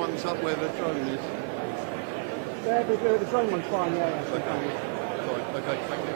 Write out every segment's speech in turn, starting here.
one's up where the drone is. Yeah, the drone one's fine, yeah. Okay. Fine. Okay, thank you.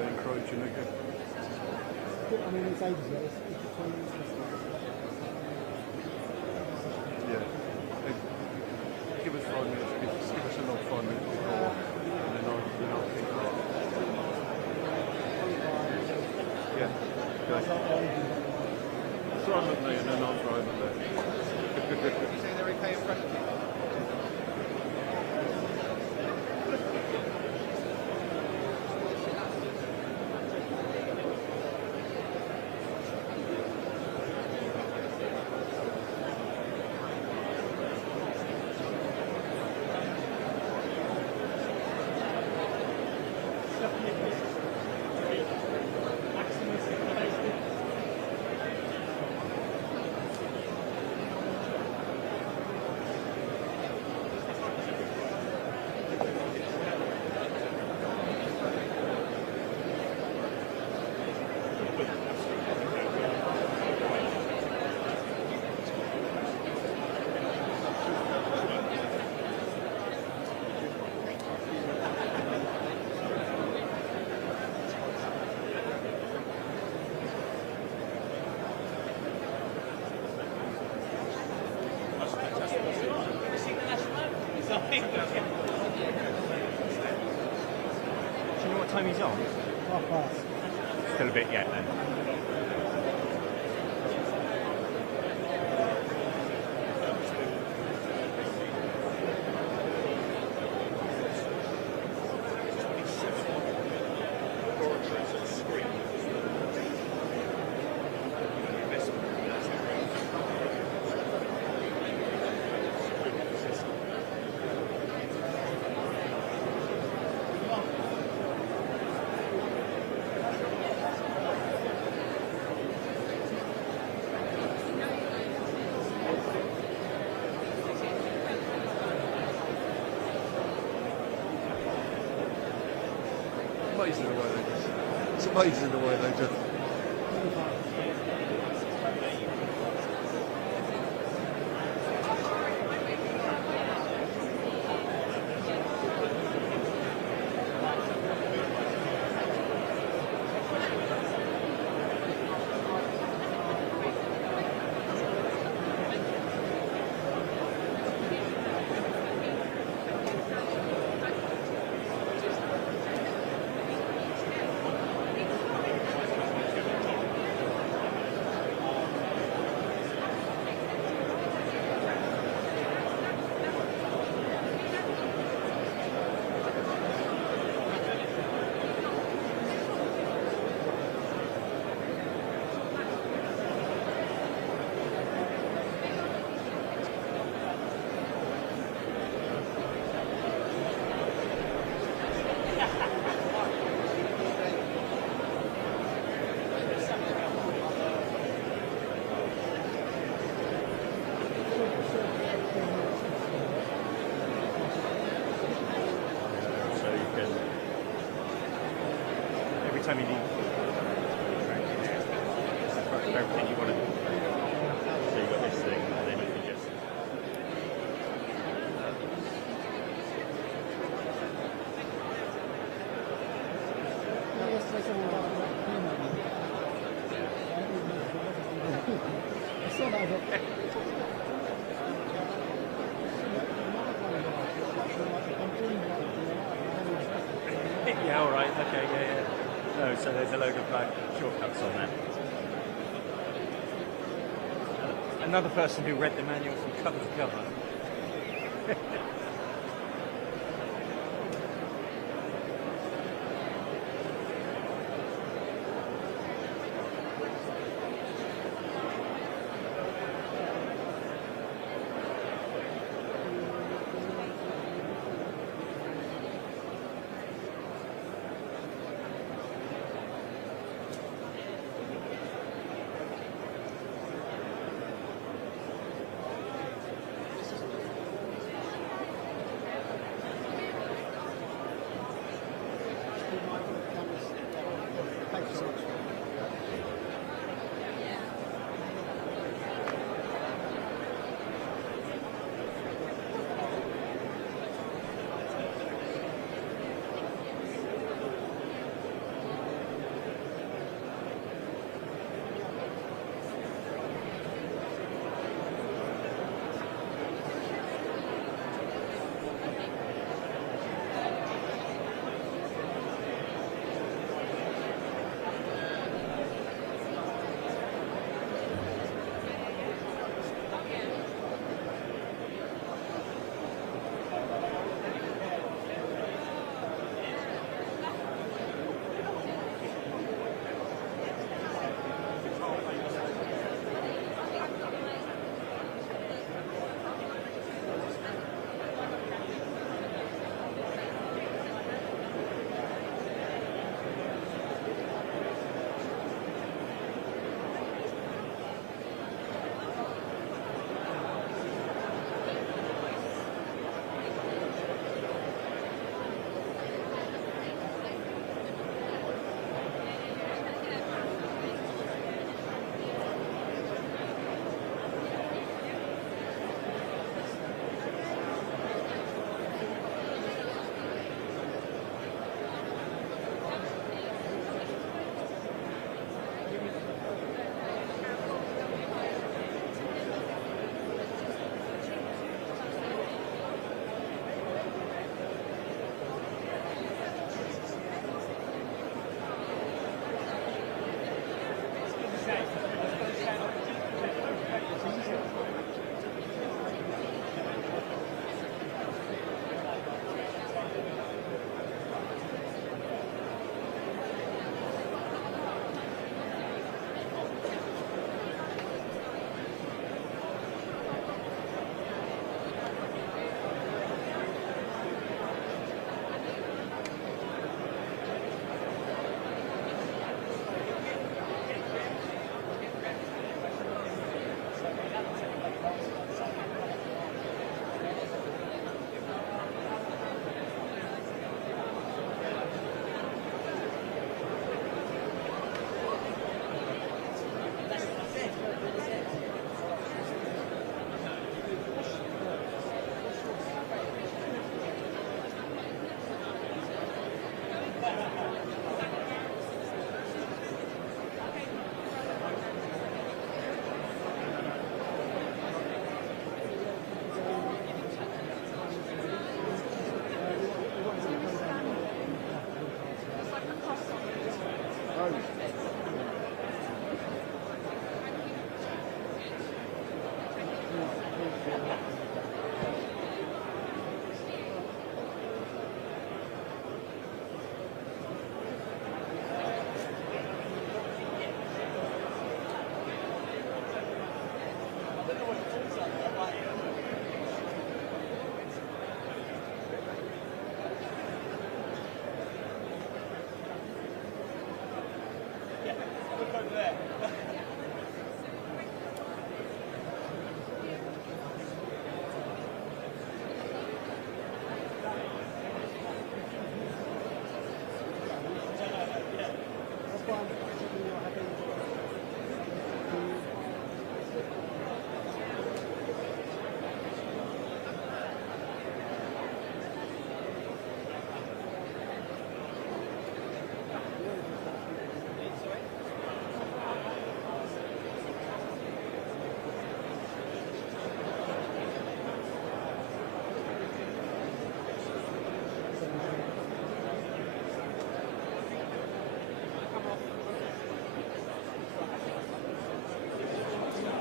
Encroaching again. I mean, it's ages ago. Yeah. Give us 5 minutes. Give us another 5 minutes before, and then I'll keep that. Yeah. Okay. Throw them at me, and then I'll throw them at them. You say they're okay in front of you? Do you know what time he's on? 1:30. Still a bit yet then. Amazing the way they do it. It's amazing the way they do it. tell me the everything you want to do. So you've got this thing, and then you can just. Yeah, all right, okay, yeah. No, so there's a load of shortcuts on there. Another person who read the manual from cover to cover.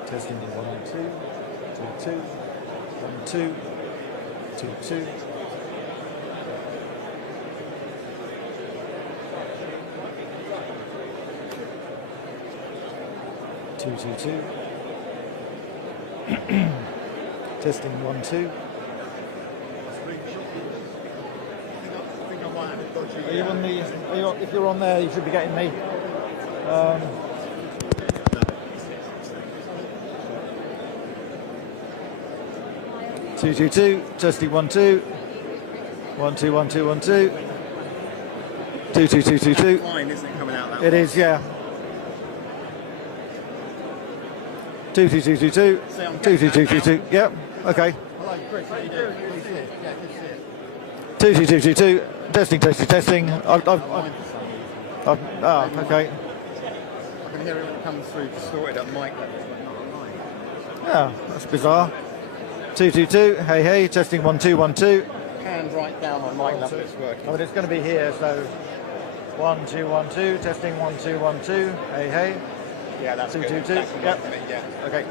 Testing 1 2 2 2 1 2 2 2. Two, two, two. Testing 1 2. Are you on the? Are you, if you're on there, you should be getting me. 2 2 2. Testing 1 2. 1 2 1 2 1 2. 2 2 2 2 2. Line isn't it coming out that It is, yeah. 2 2 2 2 2. 2 2 2 2 2. Yep. Okay. Hello, Chris. How you doing? Good to see you. Yeah, good to see you. 2 2 2 2 2. Testing, testing, testing. Line for some reason. Okay. I can hear it when it comes through distorted at mic level, but not online. Yeah, that's bizarre. 2 2 2. Hey, hey. Testing 1 2 1 2. Hands right down on mic level, it's working. Oh, but it's going to be here, so 1 2 1 2. Testing 1 2 1 2. Hey, hey. Yeah, that's 2 good. 2 2. That can Yep. work for me, yeah. Okay.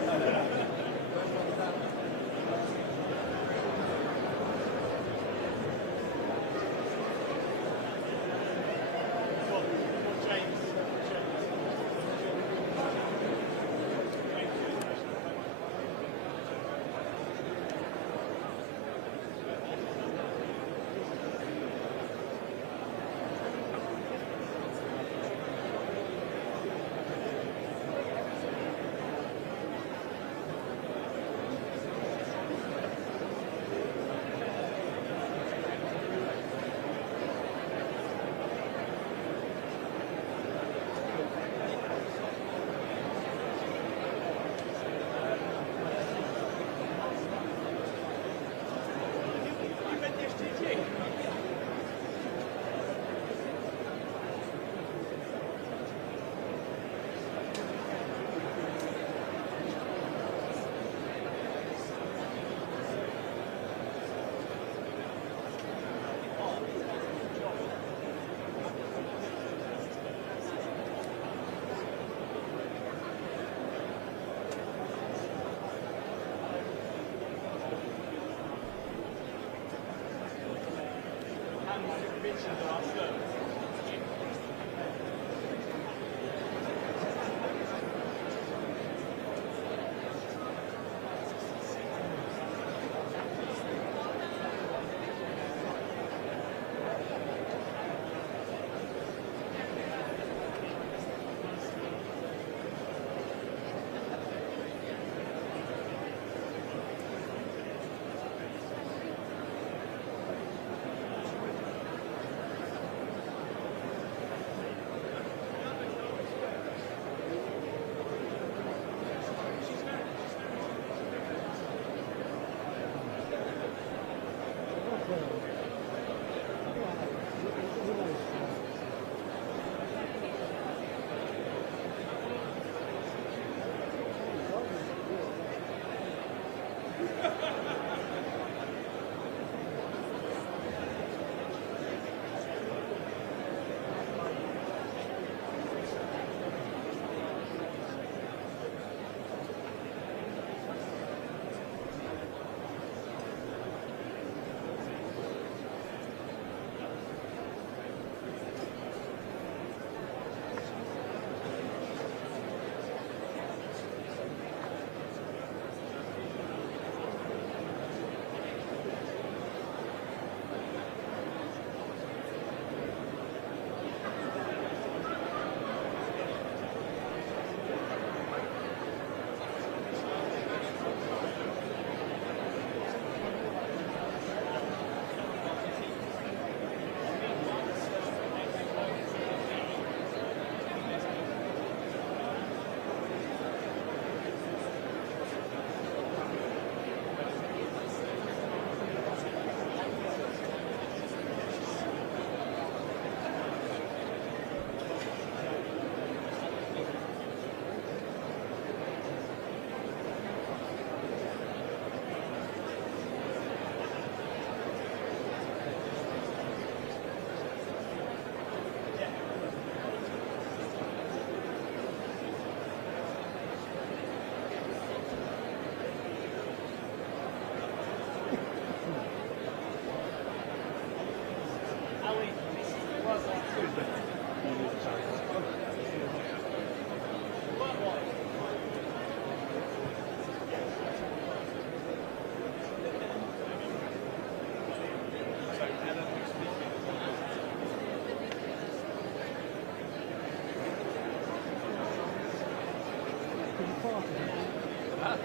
No, I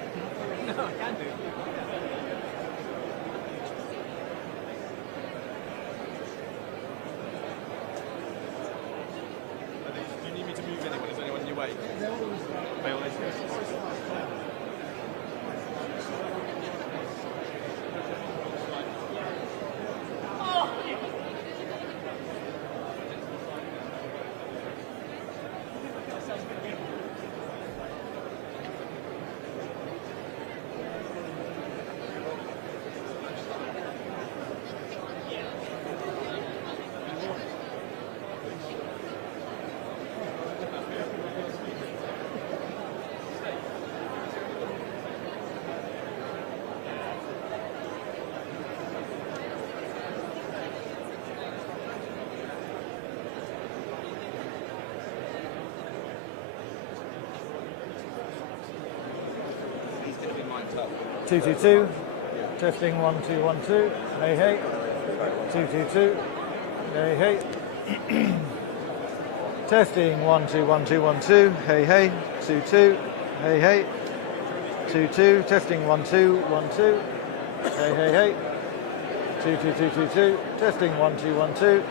can do. Do you need me to move anyone? Is anyone in your way? Wait, what is this? 222. Testing 1 2 1 2. Hey hey. 222. Hey hey. Testing 1 2 1 2 1 2. Hey hey. 2 2. Hey hey. 2 2. Testing 1 2 1 2. Hey hey hey. 2 2 2 2 2. Testing 1 2 1 2.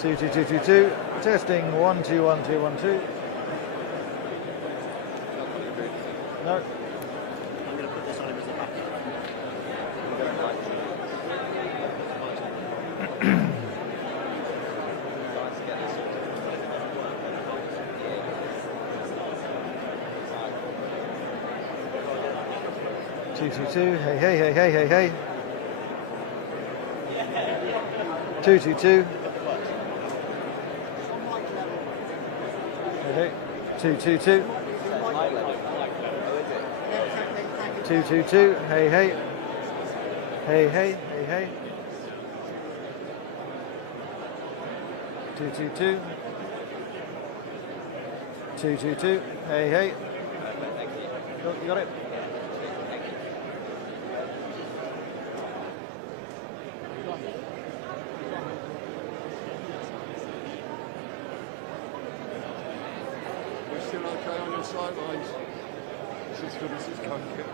2 2 2 2 2. Testing 1 2 1 2 1 2. No. I'm going to put this on him as a backup. 222. Hey hey hey hey hey hey. 222. Hey hey. 222. 222. Hey hey. Hey hey hey hey. 222. 222. Hey hey. Oh, you got it. We're still okay on your sidelines. It's as good as it's come to get.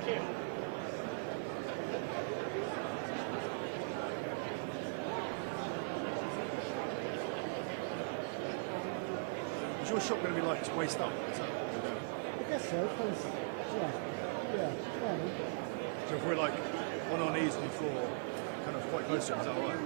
Okay. Is your shop going to be like waist up? Is that what we're doing? I guess so, because, yeah. So if we're like on our knees on the floor, kind of quite close to it, is that all right?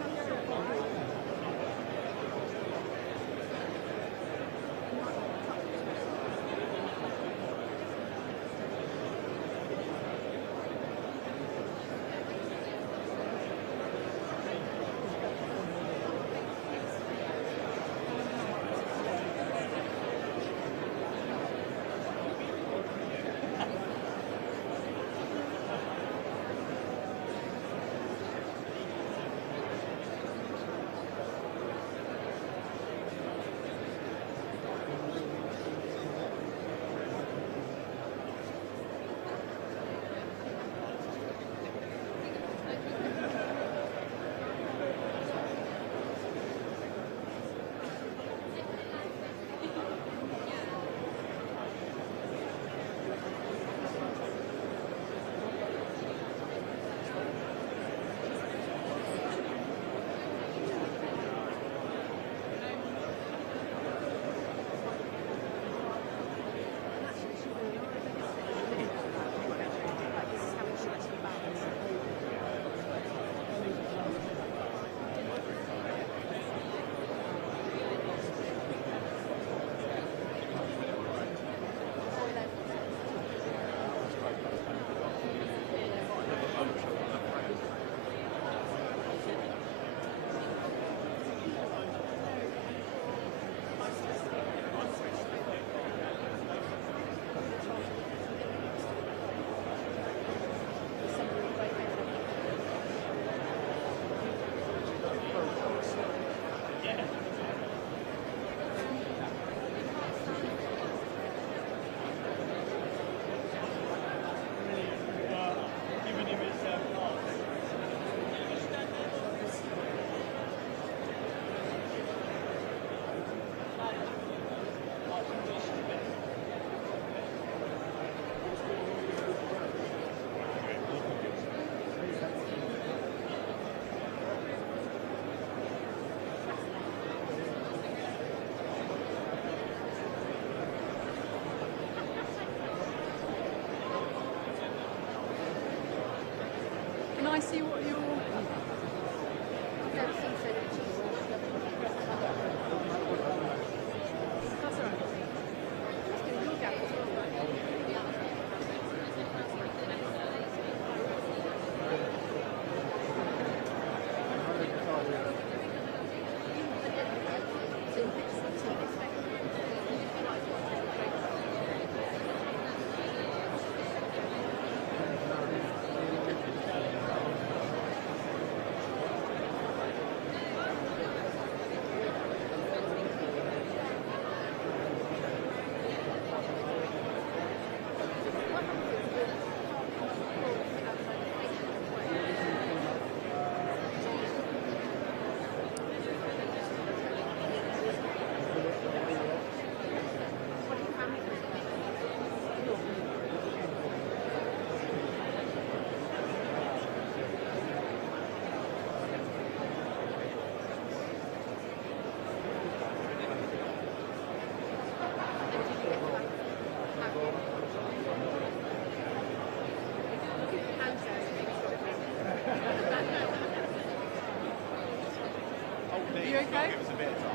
you okay? Give us a bit of time.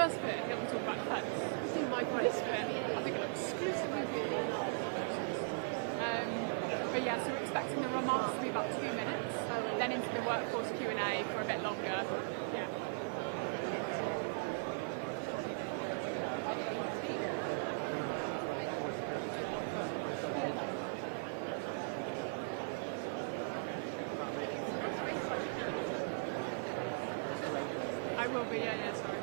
First bit, I want to talk about fence. This bit, I think I'm exclusively video. But yeah, so we're expecting the remarks to be about 2 minutes, then into the workforce Q&A for a bit longer. Yeah. I will be, yeah, sorry.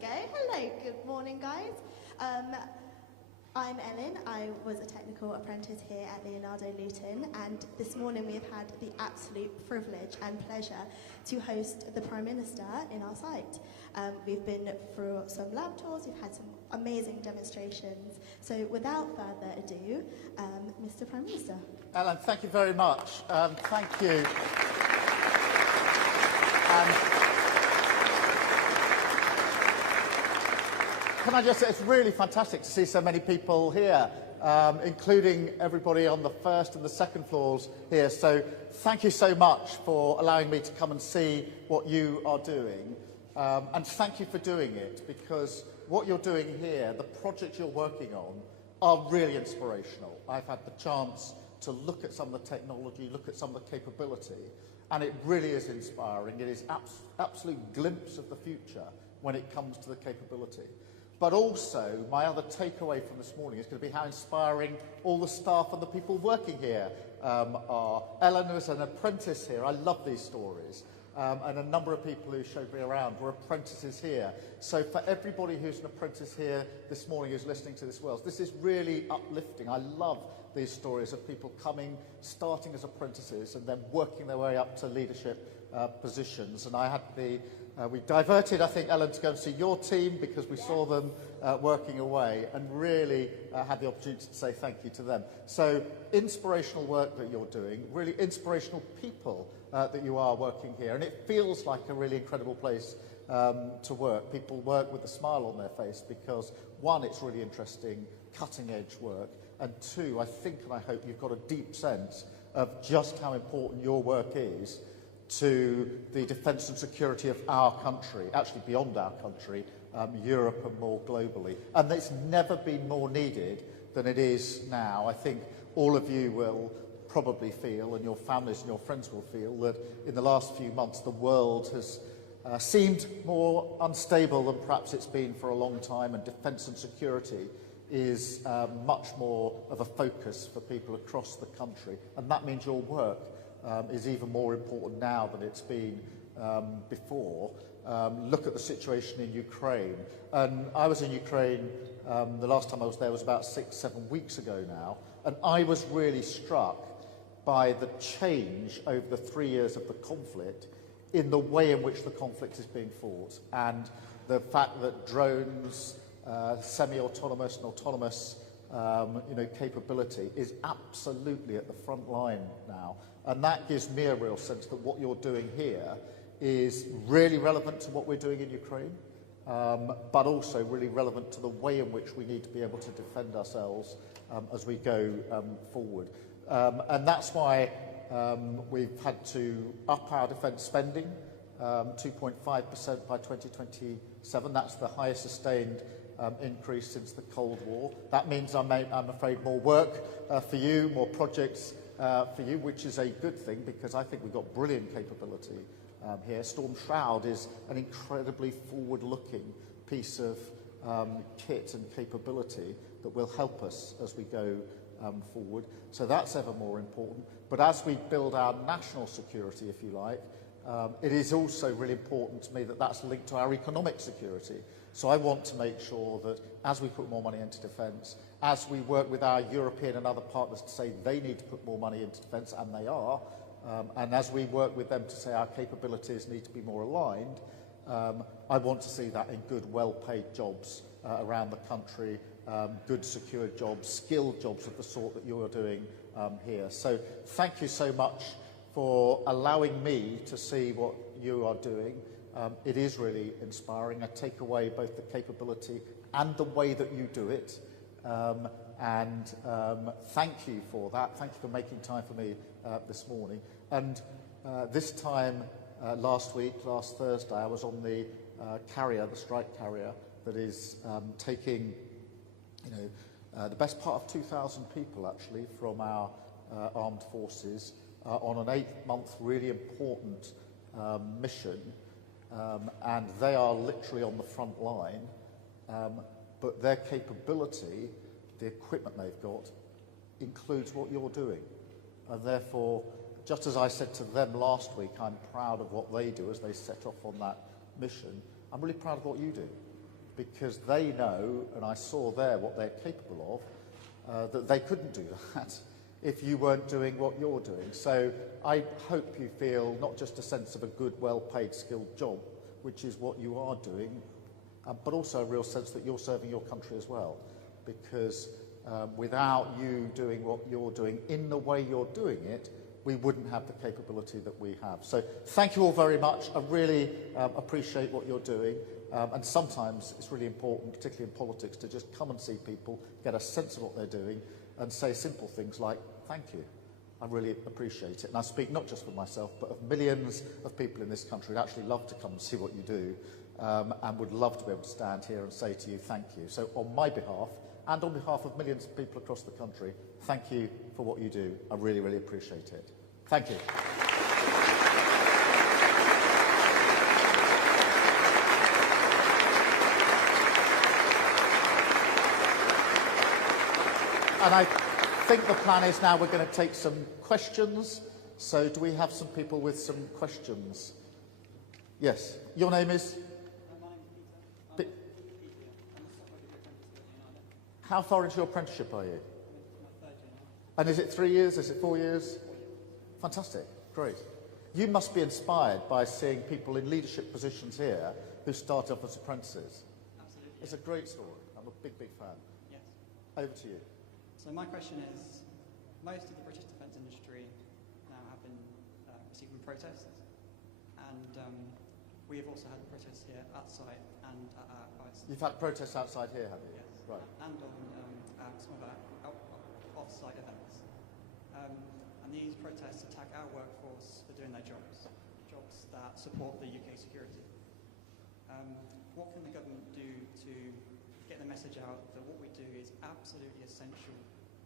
go. Hello, good morning, guys. I'm Ellen. I was a technical apprentice here at Leonardo Luton, and this morning we've had the absolute privilege and pleasure to host the Prime Minister in our site. We've been through some lab tours, we've had some amazing demonstrations. So without further ado, Mr. Prime Minister. Ellen, thank you very much. Thank you. Can I just say, it's really fantastic to see so many people here, including everybody on the first and the second floors here. So thank you so much for allowing me to come and see what you are doing. And thank you for doing it, because what you're doing here, the projects you're working on, are really inspirational. I've had the chance to look at some of the technology, look at some of the capability, and it really is inspiring. It is absolute glimpse of the future when it comes to the capability. But also, my other takeaway from this morning is going to be how inspiring all the staff and the people working here are. Ellen was an apprentice here. I love these stories. And a number of people who showed me around were apprentices here. So for everybody who's an apprentice here this morning who's listening to this this is really uplifting. I love these stories of people coming, starting as apprentices and then working their way up to leadership positions. And I had we diverted, I think, Ellen, to go and see your team because we saw them working away, and really had the opportunity to say thank you to them. So inspirational work that you're doing, really inspirational people that you are working here, and it feels like a really incredible place to work. People work with a smile on their face because, one, it's really interesting, cutting-edge work, and two, I think and I hope you've got a deep sense of just how important your work is to the defence and security of our country, actually beyond our country, Europe and more globally. And it's never been more needed than it is now. I think all of you will probably feel, and your families and your friends will feel, that in the last few months the world has seemed more unstable than perhaps it's been for a long time, and defence and security is much more of a focus for people across the country. And that means your work is even more important now than it's been before. Look at the situation in Ukraine. And I was in Ukraine, the last time I was there was about 6-7 weeks ago now, and I was really struck by the change over the 3 years of the conflict in the way in which the conflict is being fought, and the fact that drones, semi-autonomous and autonomous capability is absolutely at the front line now. And that gives me a real sense that what you're doing here is really relevant to what we're doing in Ukraine, but also really relevant to the way in which we need to be able to defend ourselves as we go forward. And that's why we've had to up our defence spending, 2.5% by 2027. That's the highest sustained increase since the Cold War. That means, I'm afraid, more work for you, more projects for you, which is a good thing because I think we've got brilliant capability here. Storm Shroud is an incredibly forward-looking piece of kit and capability that will help us as we go forward. So that's ever more important. But as we build our national security, if you like, it is also really important to me that that's linked to our economic security. So I want to make sure that as we put more money into defence, as we work with our European and other partners to say they need to put more money into defence, and they are, and as we work with them to say our capabilities need to be more aligned, I want to see that in good, well-paid jobs around the country, good, secure jobs, skilled jobs of the sort that you're doing here. So thank you so much for allowing me to see what you are doing. It is really inspiring. I take away both the capability and the way that you do it. Thank you for that. Thank you for making time for me this morning. And this time last Thursday, I was on the carrier, the strike carrier, that is taking the best part of 2,000 people, actually, from our armed forces on an 8-month, really important mission. And they are literally on the front line, but their capability, the equipment they've got, includes what you're doing. And therefore, just as I said to them last week, I'm proud of what they do as they set off on that mission. I'm really proud of what you do. because they know, and I saw there what they're capable of, that they couldn't do that if you weren't doing what you're doing. So I hope you feel not just a sense of a good, well-paid, skilled job, which is what you are doing, but also a real sense that you're serving your country as well. Because without you doing what you're doing in the way you're doing it, we wouldn't have the capability that we have. So thank you all very much. I really appreciate what you're doing. And sometimes it's really important, particularly in politics, to just come and see people, get a sense of what they're doing, and say simple things like, thank you. I really appreciate it. And I speak not just for myself, but of millions of people in this country who actually love to come and see what you do, and would love to be able to stand here and say to you, thank you. So on my behalf, and on behalf of millions of people across the country, thank you for what you do. I really, really appreciate it. Thank you. And I think the plan is now we're going to take some questions. So do we have some people with some questions? Yes. Your name is? Peter. How far into your apprenticeship are you? And is it 3 years? Is it 4 years? Fantastic. Great. You must be inspired by seeing people in leadership positions here who started off as apprentices. Absolutely. It's a great story. I'm a big, big fan. Yes. Over to you. So my question is, most of the British defence industry now have been receiving protests, and we have also had protests here outside and at our base. You've had protests outside here, have you? Yes. Right. And on some of our off-site events. And these protests attack our workforce for doing their jobs that support the UK security. What can the government do to get the message out that what we do is absolutely essential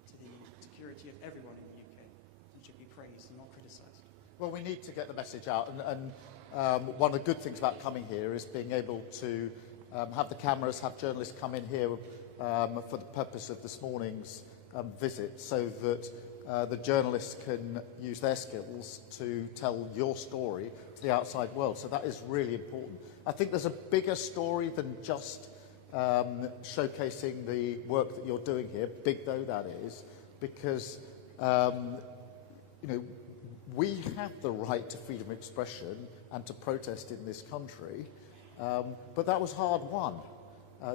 to the security of everyone in the UK and should be praised and not criticised? Well, we need to get the message out, and one of the good things about coming here is being able to have the cameras, have journalists come in here for the purpose of this morning's visit, so that the journalists can use their skills to tell your story to the outside world. So that is really important. I think there's a bigger story than just showcasing the work that you're doing here, big though that is, because you know, we have the right to freedom of expression and to protest in this country, but that was hard won.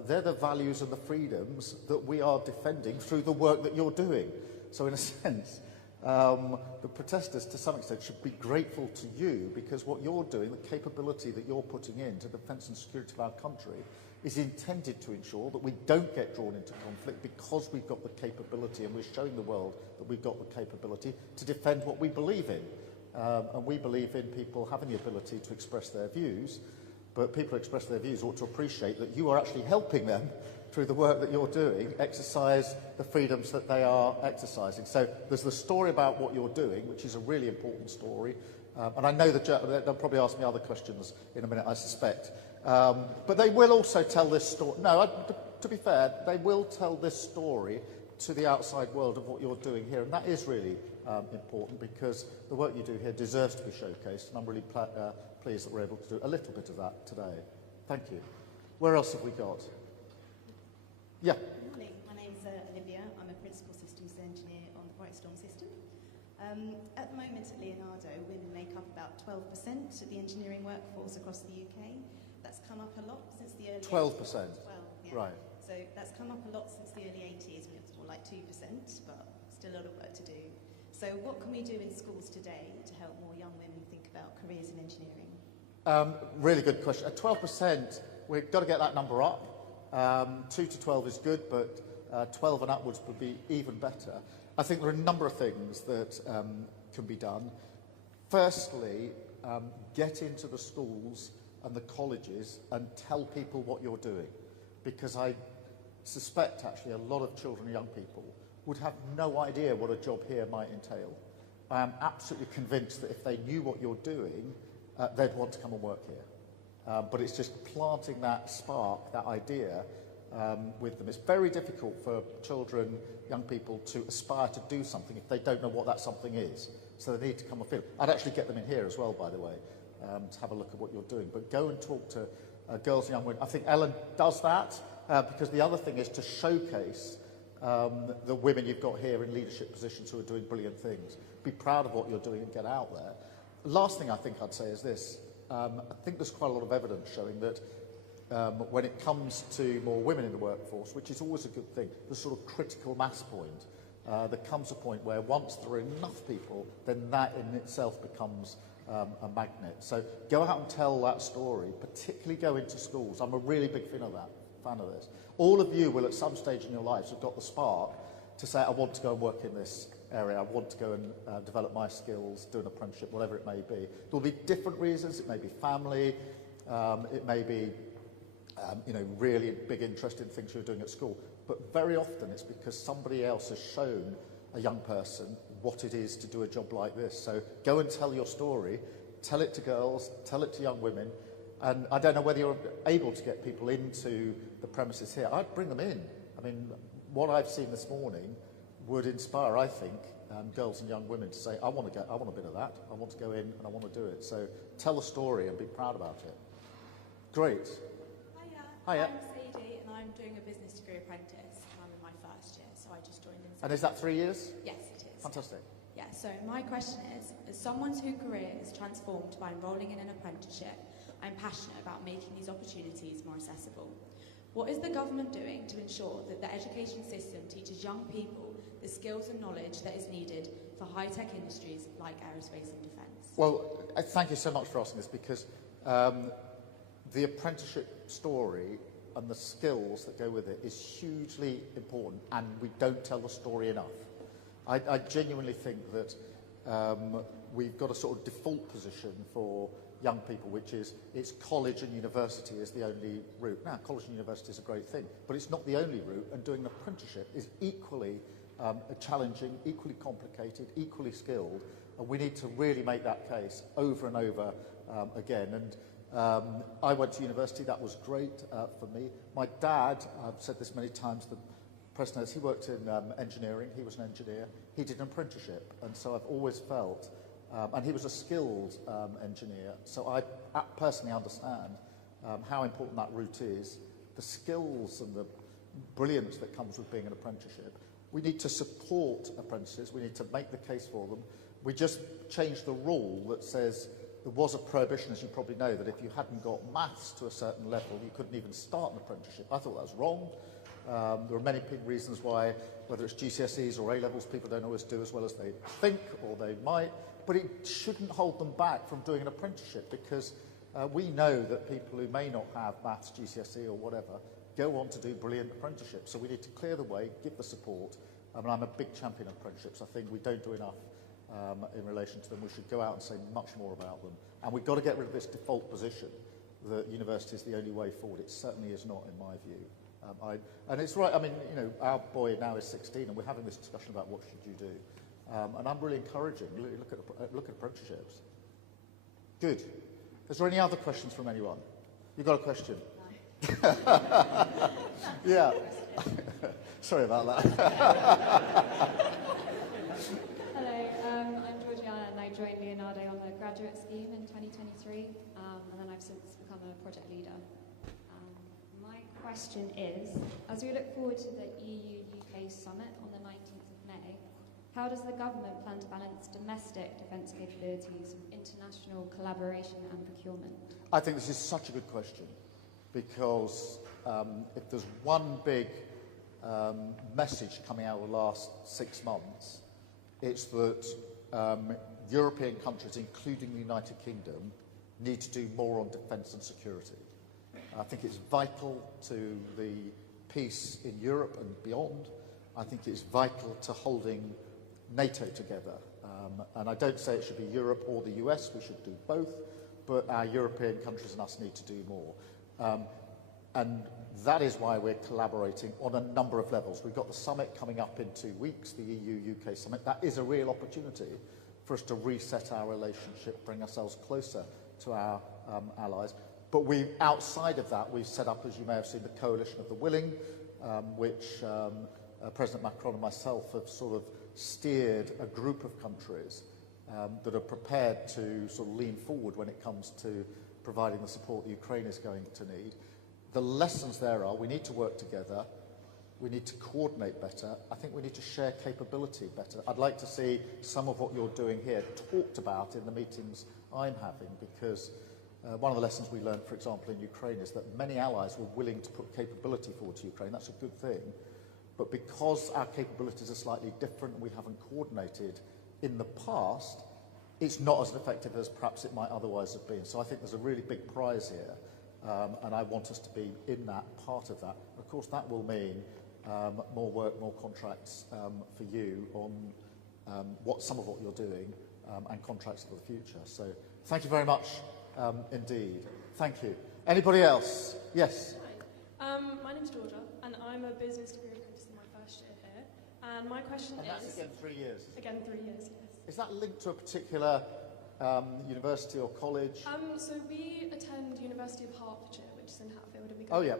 They're the values and the freedoms that we are defending through the work that you're doing. So in a sense, the protesters to some extent should be grateful to you, because what you're doing, the capability that you're putting into the defence and security of our country, is intended to ensure that we don't get drawn into conflict, because we've got the capability, and we're showing the world that we've got the capability to defend what we believe in. And we believe in people having the ability to express their views, but people who express their views ought to appreciate that you are actually helping them through the work that you're doing, exercise the freedoms that they are exercising. So there's the story about what you're doing, which is a really important story. And I know they'll probably ask me other questions in a minute, I suspect. But they will also tell this story. No, to be fair, they will tell this story to the outside world of what you're doing here. And that is really important, because the work you do here deserves to be showcased. And I'm really pleased that we're able to do a little bit of that today. Thank you. Where else have we got? Yeah. Good morning. My name's Olivia. I'm a Principal Systems Engineer on the Brightstorm system. At the moment at Leonardo, women make up about 12% of the engineering workforce across the UK. That's come up a lot since the early 12%? 80s. Yeah. Right. So that's come up a lot since the early 80s, when it was more like 2%, but still a lot of work to do. So what can we do in schools today to help more young women think about careers in engineering? Really good question. At 12%, we've got to get that number up. 2 to 12 is good, but 12 and upwards would be even better. I think there are a number of things that can be done. Firstly, get into the schools and the colleges and tell people what you're doing, because I suspect actually a lot of children and young people would have no idea what a job here might entail. I am absolutely convinced that if they knew what you're doing, they'd want to come and work here. But it's just planting that spark, that idea with them. It's very difficult for children, young people to aspire to do something if they don't know what that something is. So they need to come and feel. I'd actually get them in here as well, by the way, to have a look at what you're doing. But go and talk to girls and young women. I think Ellen does that because the other thing is to showcase the women you've got here in leadership positions who are doing brilliant things. Be proud of what you're doing and get out there. The last thing I think I'd say is this. I think there's quite a lot of evidence showing that when it comes to more women in the workforce, which is always a good thing, the sort of critical mass point, there comes a point where once there are enough people, then that in itself becomes a magnet. So go out and tell that story, particularly go into schools. I'm a really big fan of this. All of you will at some stage in your lives have got the spark to say, I want to go and work in this area, I want to go and develop my skills, do an apprenticeship, whatever it may be. There'll be different reasons. It may be family, it may be really big interest in things you're doing at school. But very often it's because somebody else has shown a young person what it is to do a job like this. So go and tell your story, tell it to girls, tell it to young women. And I don't know whether you're able to get people into the premises here. I'd bring them in. I mean, what I've seen this morning would inspire, I think, girls and young women to say, I want a bit of that. I want to go in and I want to do it. So tell the story and be proud about it. Great. Hiya. I'm Sadie and I'm doing a business degree apprentice. I'm in my first year, so I just joined in. And is that 3 years? Yes, it is. Fantastic. Yeah, so my question is, as someone whose career is transformed by enrolling in an apprenticeship, I'm passionate about making these opportunities more accessible. What is the government doing to ensure that the education system teaches young people the skills and knowledge that is needed for high-tech industries like aerospace and defence? Well, thank you so much for asking this, because the apprenticeship story and the skills that go with it is hugely important, and we don't tell the story enough. I genuinely think that we've got a sort of default position for young people, which is it's college and university is the only route. Now, college and university is a great thing, but it's not the only route, and doing an apprenticeship is equally challenging, equally complicated, equally skilled, and we need to really make that case over and over again. And I went to university. That was great for me. My dad, I've said this many times, the press knows, he worked in engineering. He was an engineer. He did an apprenticeship, and so I've always felt, and he was a skilled engineer, so I personally understand how important that route is, the skills and the brilliance that comes with being an apprenticeship. We need to support apprentices. We need to make the case for them. We just changed the rule that says there was a prohibition, as you probably know, that if you hadn't got maths to a certain level, you couldn't even start an apprenticeship. I thought that was wrong. There are many reasons why, whether it's GCSEs or A-levels, people don't always do as well as they think or they might, but it shouldn't hold them back from doing an apprenticeship, because we know that people who may not have maths, GCSE or whatever go on to do brilliant apprenticeships. So we need to clear the way, give the support. I mean, I'm a big champion of apprenticeships. I think we don't do enough in relation to them. We should go out and say much more about them. And we've got to get rid of this default position that university is the only way forward. It certainly is not, in my view. And it's right, I mean, you know, our boy now is 16 and we're having this discussion about what should you do. And I'm really encouraging. Look at apprenticeships. Good. Is there any other questions from anyone? You've got a question? No. Yeah. Sorry about that. Hello, I'm Georgiana and I joined Leonardo on the graduate scheme in 2023 and then I've since become a project leader. My question is, as we look forward to the EU-UK summit on the 19th of May, how does the government plan to balance domestic defence capabilities with international collaboration and procurement? I think this is such a good question, because if there's one big message coming out of the last 6 months, it's that European countries, including the United Kingdom, need to do more on defence and security. I think it's vital to the peace in Europe and beyond. I think it's vital to holding NATO together. And I don't say it should be Europe or the US, we should do both, but our European countries and us need to do more. And that is why we're collaborating on a number of levels. We've got the summit coming up in 2 weeks, the EU-UK summit. That is a real opportunity for us to reset our relationship, bring ourselves closer to our allies. But outside of that, we've set up, as you may have seen, the Coalition of the Willing, which President Macron and myself have sort of steered a group of countries that are prepared to sort of lean forward when it comes to providing the support that Ukraine is going to need. The lessons there are we need to work together, we need to coordinate better, I think we need to share capability better. I'd like to see some of what you're doing here talked about in the meetings I'm having, because one of the lessons we learned, for example, in Ukraine is that many allies were willing to put capability forward to Ukraine. That's a good thing. But because our capabilities are slightly different and we haven't coordinated in the past, it's not as effective as perhaps it might otherwise have been. So I think there's a really big prize here, and I want us to be in that part of that. Of course, that will mean more work, more contracts for you on some of what you're doing and contracts for the future. So thank you very much indeed. Thank you. Anybody else? Yes. Hi. My name's Georgia, and I'm a business degree apprentice in my first year here. And my question is... That's again 3 years. Again, 3 years, yes. Is that linked to a particular university or college? So we attend University of Hertfordshire, which is in Hatfield, and we go... Oh, yeah.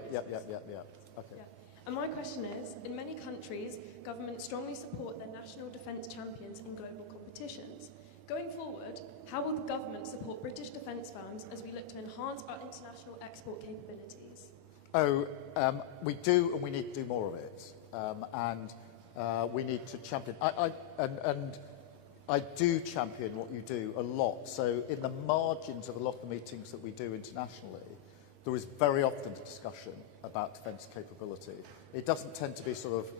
Okay. Yeah. And my question is, in many countries, governments strongly support their national defence champions in global competitions. Going forward, how will the government support British defence firms as we look to enhance our international export capabilities? We do, and we need to do more of it. We need to champion. I do champion what you do a lot. So in the margins of a lot of the meetings that we do internationally, there is very often a discussion about defence capability. It doesn't tend to be sort of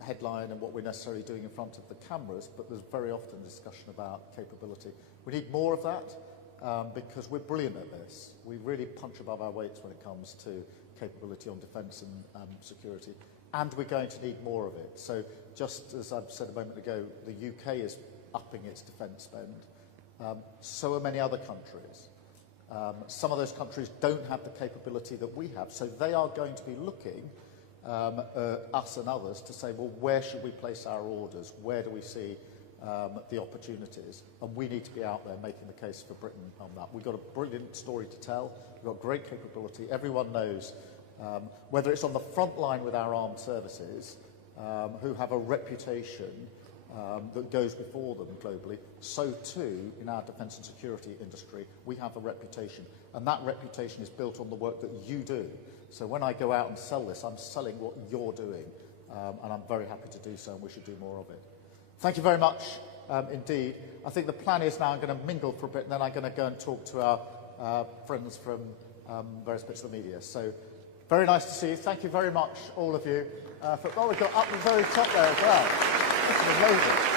headline and what we're necessarily doing in front of the cameras, but there's very often discussion about capability. We need more of that because we're brilliant at this. We really punch above our weights when it comes to capability on defence and security, and we're going to need more of it. So just as I've said a moment ago, the UK is upping its defence spend. So are many other countries. Some of those countries don't have the capability that we have, so they are going to be looking us and others to say, well, where should we place our orders? Where do we see the opportunities? And we need to be out there making the case for Britain on that. We've got a brilliant story to tell. We've got great capability. Everyone knows, whether it's on the front line with our armed services, who have a reputation that goes before them globally, so too in our defence and security industry, we have a reputation. And that reputation is built on the work that you do. So when I go out and sell this, I'm selling what you're doing, and I'm very happy to do so, and we should do more of it. Thank you very much indeed. I think the plan is now I'm going to mingle for a bit, and then I'm going to go and talk to our friends from various bits of the media. So very nice to see you. Thank you very much, all of you. We've got up the very top there as well. This is amazing.